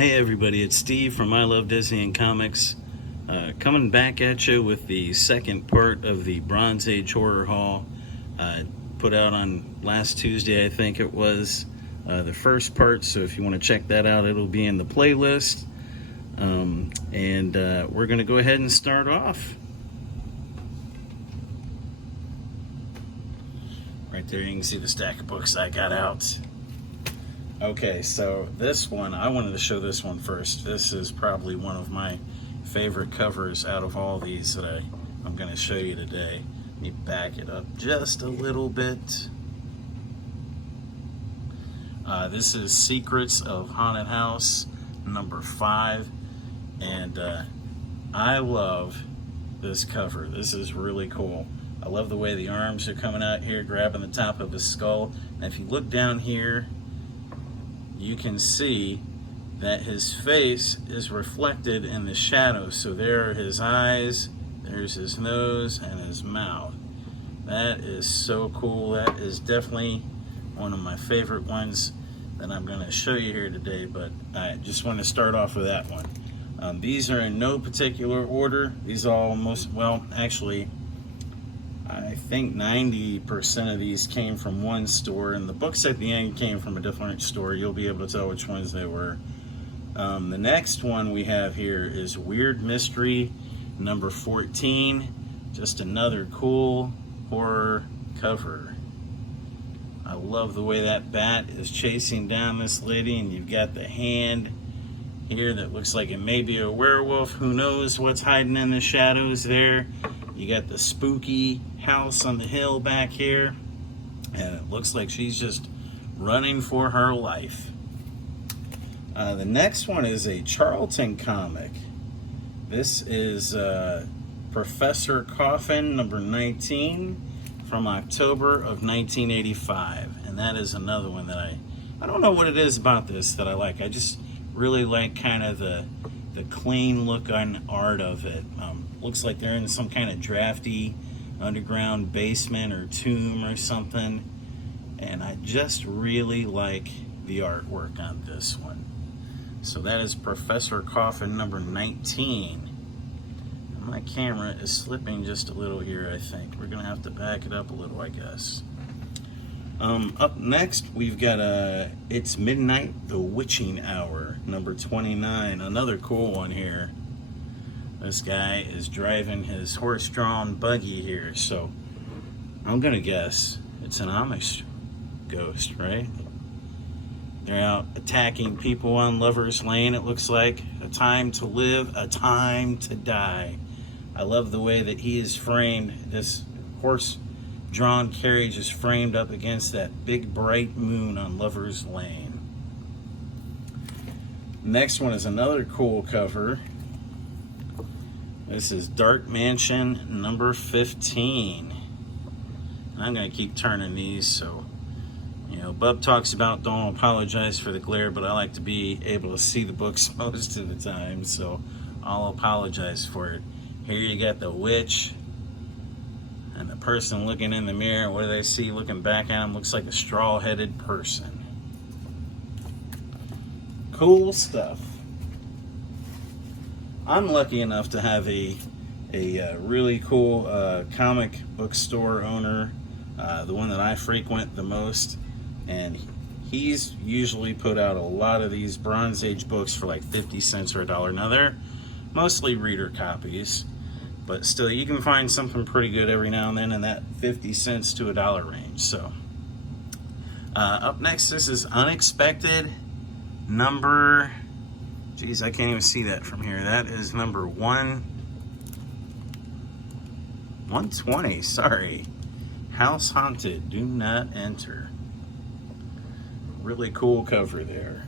Hey everybody, it's Steve from I Love Disney and Comics, coming back at you with the second part of the Bronze Age Horror Haul. Put out on last Tuesday, I think it was, the first part, so if you want to check that out, it'll be in the playlist. We're going to go ahead and start off. Right there you can see the stack of books I got out. Okay, so this one, I wanted to show this one first. This is probably one of my favorite covers out of all these that I'm going to show you today. Let me back it up just a little bit. This is Secrets of Haunted House, number 5. And I love this cover. This is really cool. I love the way the arms are coming out here, grabbing the top of his skull. And if you look down here, you can see that his face is reflected in the shadows. So there are his eyes, there's his nose, and his mouth. That is so cool. That is definitely one of my favorite ones that I'm going to show you here today, but I just want to start off with that one. These are in no particular order. These all actually, I think 90% of these came from one store, and the books at the end came from a different store. You'll be able to tell which ones they were. The next one we have here is Weird Mystery, number 14. Just another cool horror cover. I love the way that bat is chasing down this lady, and you've got the hand here that looks like it may be a werewolf. Who knows what's hiding in the shadows there. You got the spooky house on the hill back here, and it looks like she's just running for her life. The next one is a Charlton comic. This is Professor Coffin, number 19, from October of 1985. And that is another one that I don't know what it is about this that I like. I just really like kind of the clean look on art of it. Looks like they're in some kind of drafty underground basement or tomb or something. And I just really like the artwork on this one. So that is Professor Coffin number 19. My camera is slipping just a little here, I think. We're going to have to back it up a little, I guess. Up next, we've got It's Midnight, the Witching Hour, number 29. Another cool one here. This guy is driving his horse-drawn buggy here, so I'm going to guess it's an Amish ghost, right? They're out attacking people on Lover's Lane, it looks like. A time to live, a time to die. I love the way that he is framed. This horse-drawn carriage is framed up against that big bright moon on Lover's Lane. Next one is another cool cover. This is Dark Mansion number 15. I'm going to keep turning these, so, Bub talks about don't apologize for the glare, but I like to be able to see the books most of the time, so I'll apologize for it. Here you got the witch and the person looking in the mirror. What do they see looking back at him? Looks like a straw-headed person. Cool stuff. I'm lucky enough to have a really cool comic book store owner, the one that I frequent the most, and he's usually put out a lot of these Bronze Age books for like 50 cents or $1. Now they're mostly reader copies, but still you can find something pretty good every now and then in that 50 cents to $1 range. So up next, this is Unexpected number, geez, I can't even see that from here. That is number 120, sorry. House Haunted, Do Not Enter. Really cool cover there.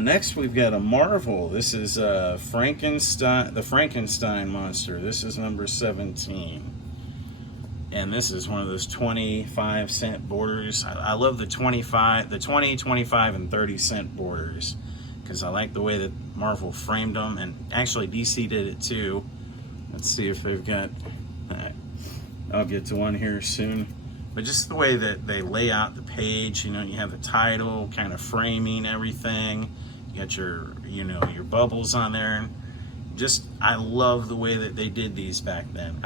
Next, we've got a Marvel. This is the Frankenstein monster. This is number 17. And this is one of those 25-cent borders. I love the 20, 25, and 30-cent borders because I like the way that Marvel framed them. And actually, DC did it too. Let's see if they've got... I'll get to one here soon. But just the way that they lay out the page, you have the title, kind of framing everything. You got your, you know, your bubbles on there. Just, I love the way that they did these back then.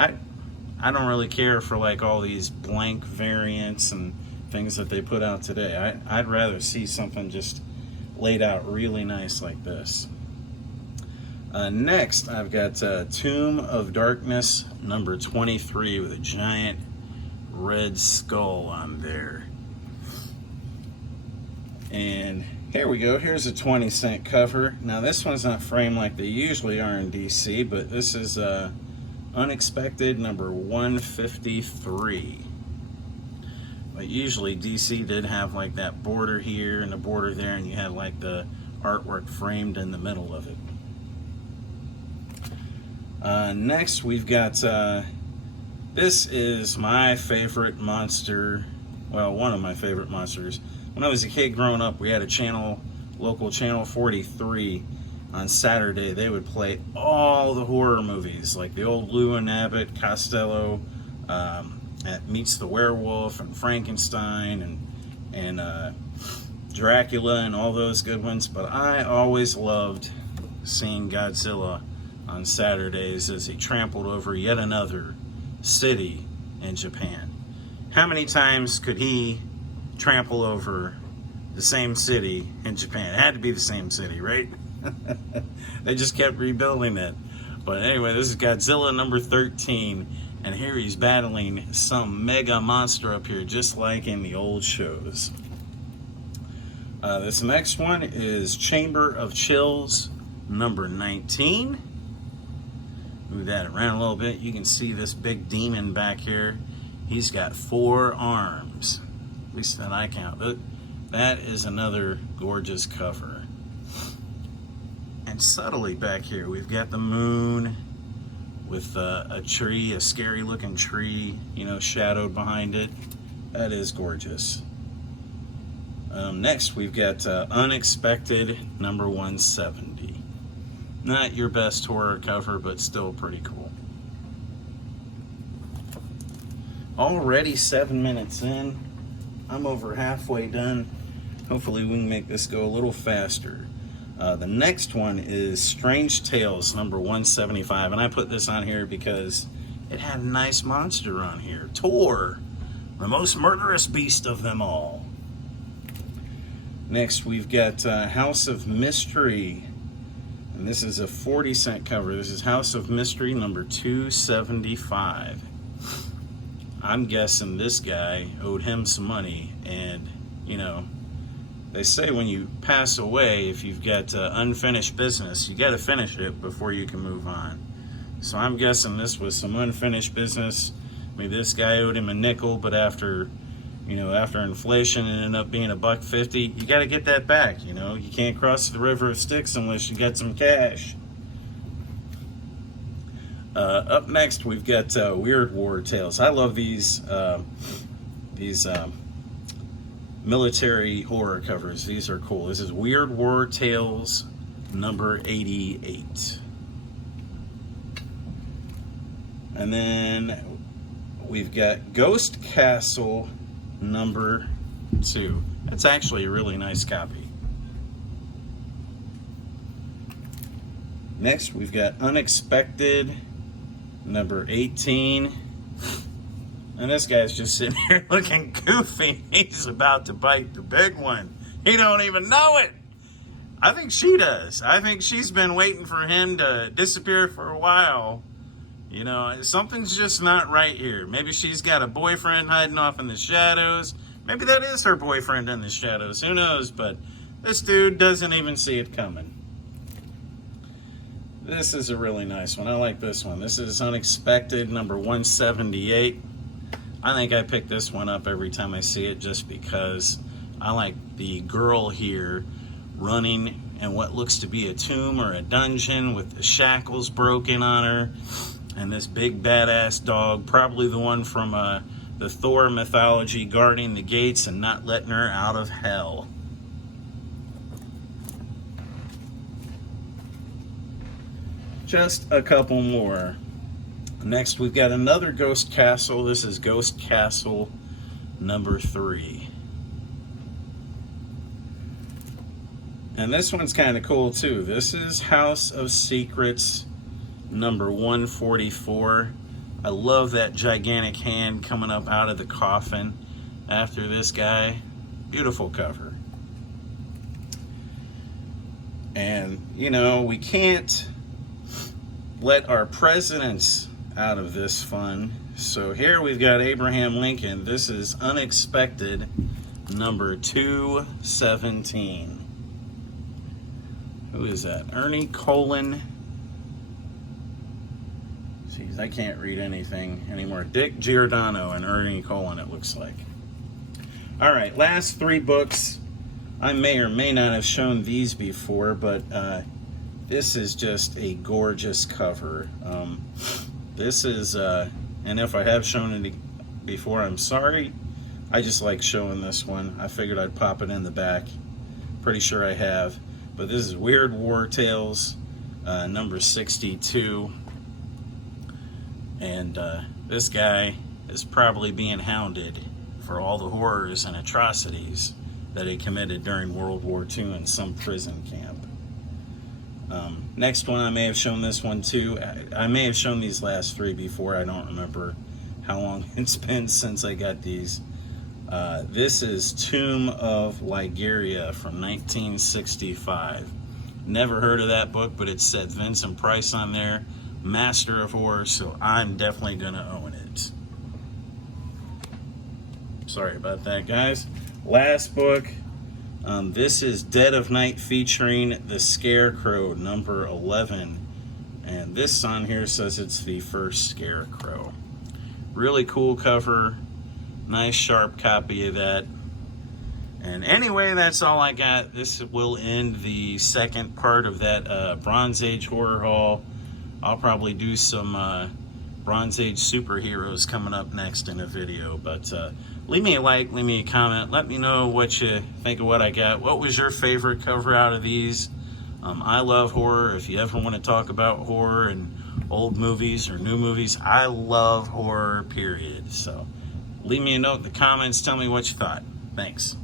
I don't really care for like all these blank variants and things that they put out today. I'd rather see something just laid out really nice like this. Next, I've got Tomb of Darkness number 23 with a giant red skull on there. And here we go. Here's a 20-cent cover. Now this one's not framed like they usually are in DC, but this is Unexpected number 153. But usually DC did have like that border here and the border there, and you had like the artwork framed in the middle of it. Next we've got this is my favorite monster, well, one of my favorite monsters. When I was a kid growing up, we had a channel, local channel 43. On Saturday, they would play all the horror movies, like the old Lewin Abbott, Costello, Meets the Werewolf, and Frankenstein, and Dracula, and all those good ones. But I always loved seeing Godzilla on Saturdays as he trampled over yet another city in Japan. How many times could he trample over the same city in Japan? It had to be the same city, right? They just kept rebuilding it. But anyway, this is Godzilla number 13, and here he's battling some mega monster up here, just like in the old shows. This next one is Chamber of Chills number 19. Move that around a little bit. You can see this big demon back here. He's got 4 arms, at least that I count. That is another gorgeous cover. And subtly back here, we've got the moon with a tree, a scary looking tree, you know, shadowed behind it. That is gorgeous. Next, we've got Unexpected number 170. Not your best horror cover, but still pretty cool. Already 7 minutes in. I'm over halfway done. Hopefully we can make this go a little faster. The next one is Strange Tales number 175, and I put this on here because it had a nice monster on here. Tor, the most murderous beast of them all. Next we've got House of Mystery, and this is a 40-cent cover. This is House of Mystery number 275. I'm guessing this guy owed him some money, and you know, they say when you pass away, if you've got unfinished business, you got to finish it before you can move on. So I'm guessing this was some unfinished business. Maybe this guy owed him a nickel, but after inflation, it ended up being $1.50. You got to get that back. You know, you can't cross the river of Styx unless you got some cash. Up next, we've got Weird War Tales. I love these military horror covers. These are cool. This is Weird War Tales number 88. And then we've got Ghost Castle number 2. That's actually a really nice copy. Next, we've got Unexpected number 18. And this guy's just sitting here looking goofy. He's about to bite the big one. He don't even know it. I think she does. I think she's been waiting for him to disappear for a while. You know, something's just not right here. Maybe she's got a boyfriend hiding off in the shadows. Maybe that is her boyfriend in the shadows. Who knows? But this dude doesn't even see it coming. This is a really nice one. I like this one. This is Unexpected number 178. I think I pick this one up every time I see it just because I like the girl here running in what looks to be a tomb or a dungeon with the shackles broken on her, and this big badass dog, probably the one from the Thor mythology, guarding the gates and not letting her out of hell. Just a couple more. Next, we've got another Ghost Castle. This is Ghost Castle number 3. And this one's kind of cool too. This is House of Secrets number 144. I love that gigantic hand coming up out of the coffin after this guy. Beautiful cover. And, you know, we can't let our presidents out of this fun. So here we've got Abraham Lincoln. This is Unexpected number 217. Who is that? Ernie Colon. Jeez, I can't read anything anymore. Dick Giordano and Ernie Colon, it looks like. All right, last three books. I may or may not have shown these before, but this is just a gorgeous cover. This is, and if I have shown it before, I'm sorry. I just like showing this one. I figured I'd pop it in the back. Pretty sure I have. But this is Weird War Tales, number 62. And this guy is probably being hounded for all the horrors and atrocities that he committed during World War II in some prison camp. Next one, I may have shown this one too. I may have shown these last three before. I don't remember how long it's been since I got these. This is Tomb of Ligeia from 1965. Never heard of that book, but it said Vincent Price on there, master of horror, so I'm definitely going to own it. Sorry about that, guys. Last book. This is Dead of Night featuring The Scarecrow, number 11. And this on here says it's the first Scarecrow. Really cool cover. Nice sharp copy of that. And anyway, that's all I got. This will end the second part of that Bronze Age horror haul. I'll probably do some Bronze Age superheroes coming up next in a video. But leave me a like, leave me a comment. Let me know what you think of what I got. What was your favorite cover out of these? I love horror. If you ever want to talk about horror and old movies or new movies, I love horror, period. So leave me a note in the comments. Tell me what you thought. Thanks.